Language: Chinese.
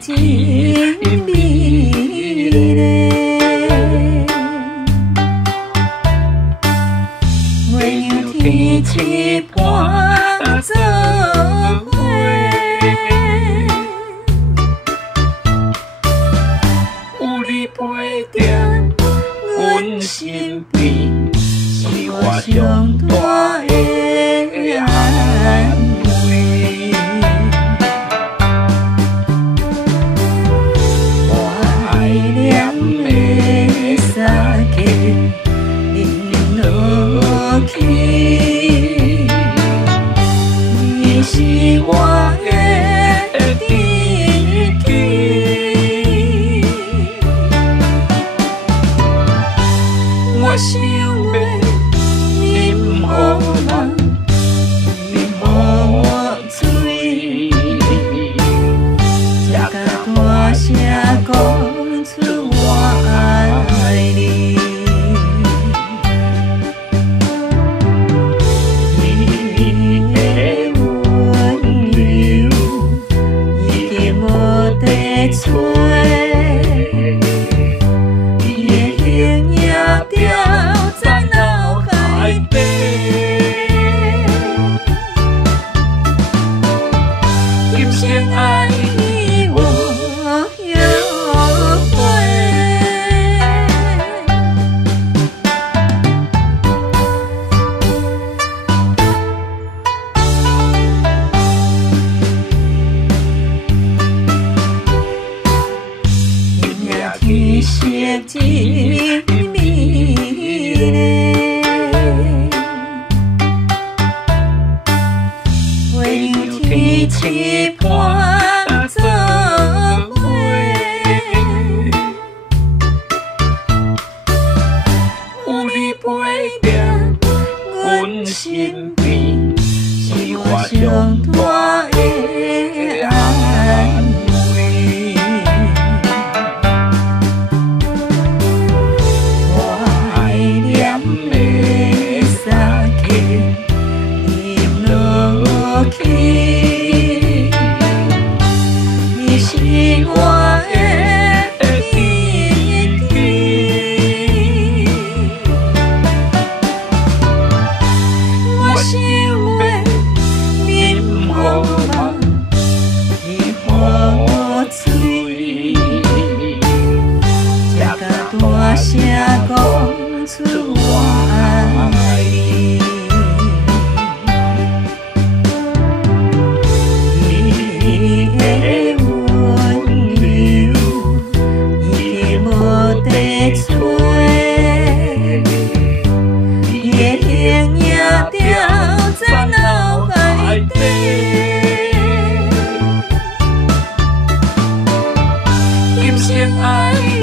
真美丽。月亮天翅伴做伙，有你陪在阮身边，是我上大的安慰。我爱念的三客，因落去，你是我的知己。我想要饮予人，饮予水，才甲大声讲出我爱你。你的温柔已经无地找。今生爱你我后悔，明夜天色真美丽。天翅伴做伙，有你陪在阮身边，是我上大的安慰。我爱念的三客，饮落去。是我的知己，我想要饮予人，饮予水，才甲大声讲出我爱你。今生爱。